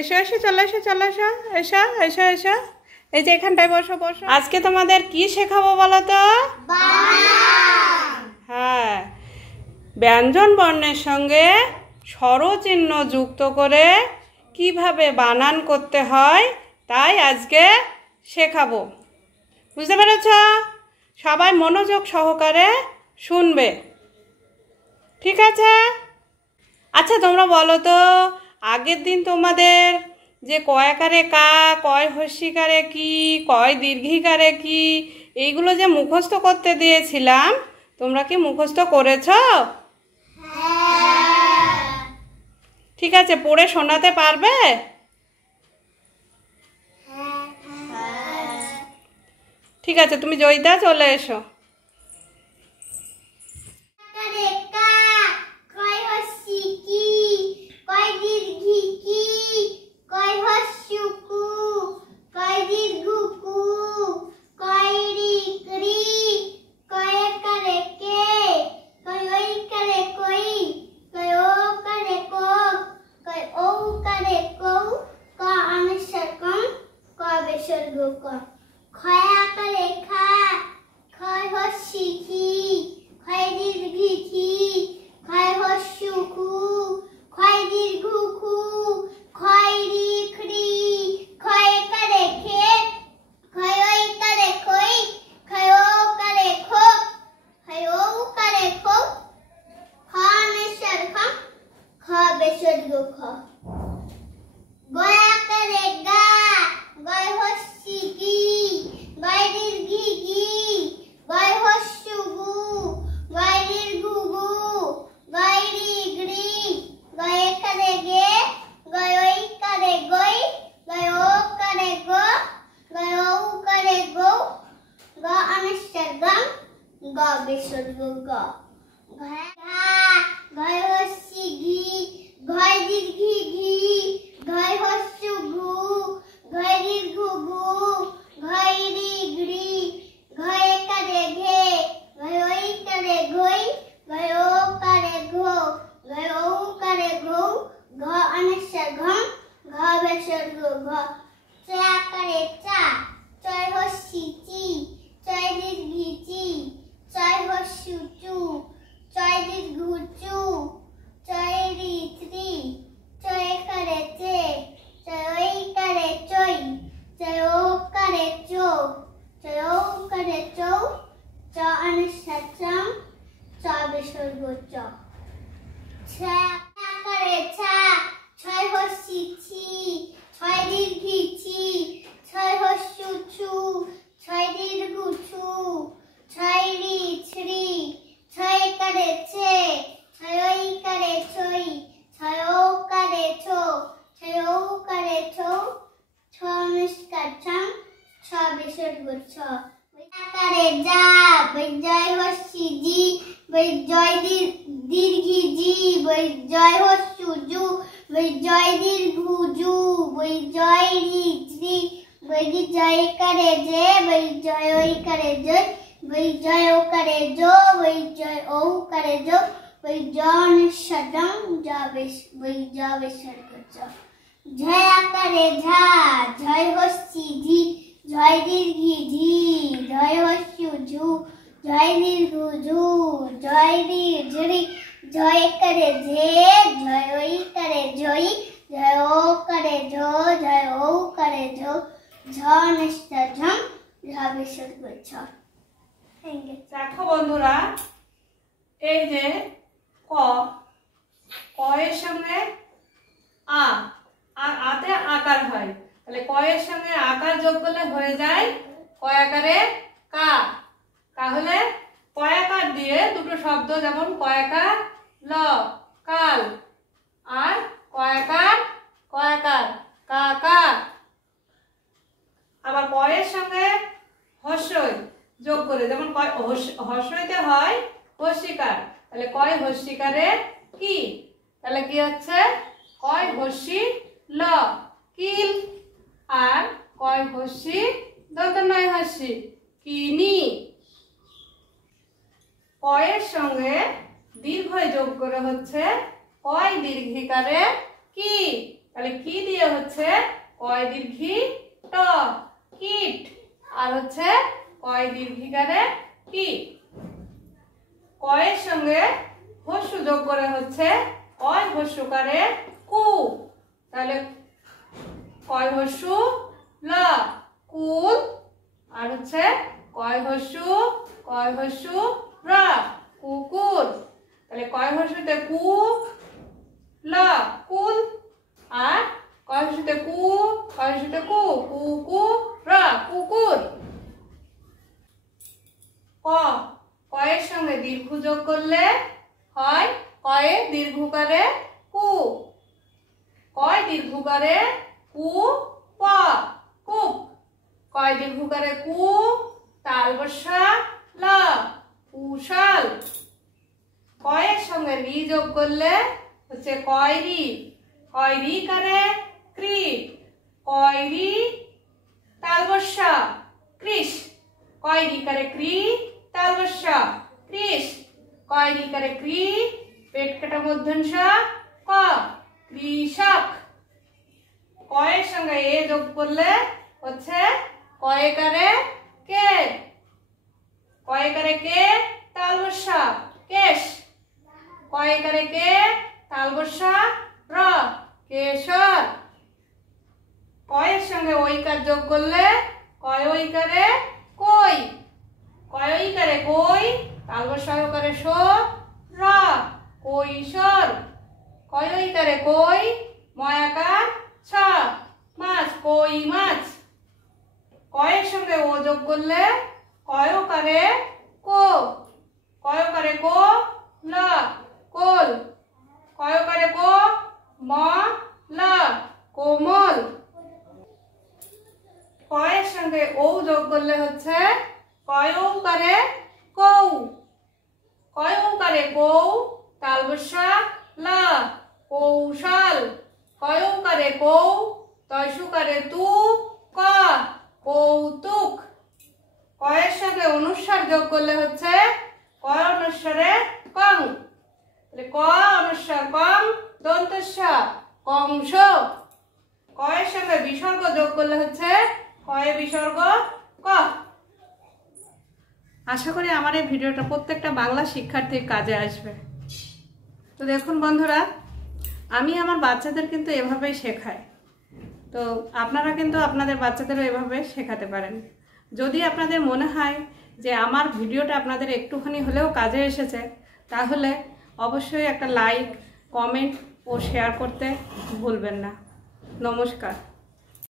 এসো এসো, চলে এসো, চলে এসো, এসো এসো এসো, এই যে এখানটায় বসো বসো। আজকে তোমাদের কি শেখাবো বলো তো? হ্যাঁ, ব্যঞ্জন বর্ণের সঙ্গে স্বরচিহ্ন যুক্ত করে কিভাবে বানান করতে হয় তাই আজকে শেখাবো। বুঝতে পেরেছ? সবাই মনোযোগ সহকারে শুনবে, ঠিক আছে? আচ্ছা, তোমরা বলো তো, আগের দিন তোমাদের যে কয়াকারে কা, কয় হস্যিকারে কি, কয় দীর্ঘিকারে কি, এইগুলো যে মুখস্থ করতে দিয়েছিলাম, তোমরা কি মুখস্থ করেছ? ঠিক আছে, পড়ে শোনাতে পারবে? ঠিক আছে, তুমি জয়িতা চলে এসো। দেখো বন্ধুরা, এই যে ক, ক এর সঙ্গে আ, আর আতে আকার হয়, তাহলে ক এর সঙ্গে আকার যোগ করলে হয়ে যায় কয়াকারে কা। তাহলে কয়াকার দিয়ে দুটো শব্দ, যেমন কয়াকার ল, কাল, আর কয়াকার কয়াকার কা কা। আবার ক এর সঙ্গে হস্যই যোগ করে, যেমন হস্যইতে হয় হস্যিকার, তাহলে কয় হস্যিকারে কি, তাহলে কি হচ্ছে কয় হস্যি ল, কিল। আর কয় হস্যি দন্তনয় হস্যি, কিনি। কয়ের সঙ্গে দীর্ঘ যোগ করে হচ্ছে কয় দীর্ঘিকারে কি, তাহলে কি দিয়ে হচ্ছে কয় দীর্ঘী ট, কিট। আর হচ্ছে কয় দীর্ঘিকারে কি। কয়ের সঙ্গে হস্য যোগ করে হচ্ছে কয় হস্যকারে কু। তাহলে কয় হস্য ল, কুল। আর হচ্ছে কয় হস্য র, কুকুর। তাহলে কয় হস্যতে কু ল, কুল। আর কয় হস্যতে কু, কুকুর, কুকুর। কয়ের সঙ্গে দীর্ঘ যোগ করলে হয় কয়ে দীর্ঘকারে কু। কয় দীর্ঘকারে কু প, কুপ। কয় দীর্ঘকারে কু তাল বর্ষা ল, কুশাল। কয়ের সঙ্গে রি যোগ করলে হচ্ছে কয় রি। কয় রি কারে ক্রি। কয় রি তাল বর্ষা কৃষ। কয় রি কারে ক্রি তাল বর্ষা কৃষ। কয় রি কারে ক্রি পেট কাটা মূর্ধন্য ক, কৃষক। কয়ের সঙ্গে এ যোগ করলে হচ্ছে কয়ে কারে কে। কয়ে কারে কে তাল বর্ষা কেশ। কয়ে কারে কে তাল বর্ষা র, কেশর। কয়ের সঙ্গে ঐকার যোগ করলে কয় ঐকারে কই। কয় ঐকারে কই তাল বর্ষা করে স, র, কৈশোর। কয় ঐকারে কই ময়াকার ছ, মাছ, কই মাছ। কয়ের সঙ্গে ও যোগ করলে কয়কারে কো। কয়কারে কো ল, কোল। কয়কারে কো ম ল, কোমল। কয়ের সঙ্গে ও যোগ করলে হচ্ছে কয়কারে কৌ। কয়কারে কৌ তাল বর্ষা ল, কৌশল। কয়কারে কৌ তয়সুকারে তু ক, কৌতুক। কয়ের সঙ্গে অনুস্বার যোগ করলে হচ্ছে কয় অনুস্বারে কং। ক অনুস্বার কং দন্তস্ব, কংস। কয়ের সঙ্গে বিসর্গ যোগ করলে হচ্ছে কয়ে বিসর্গ ক। আশা করি আমার এই ভিডিওটা প্রত্যেকটা বাংলা শিক্ষার্থীর কাজে আসবে। তো দেখুন বন্ধুরা, আমি আমার বাচ্চাদের কিন্তু এভাবেই শেখাই। তো আপনারা কিন্তু আপনাদের বাচ্চাদেরও এভাবে শেখাতে পারেন। যদি আপনাদের মনে হয় যে আমার ভিডিওটা আপনাদের একটুখানি হলেও কাজে এসেছে, তাহলে অবশ্যই একটা লাইক, কমেন্ট ও শেয়ার করতে ভুলবেন না। নমস্কার।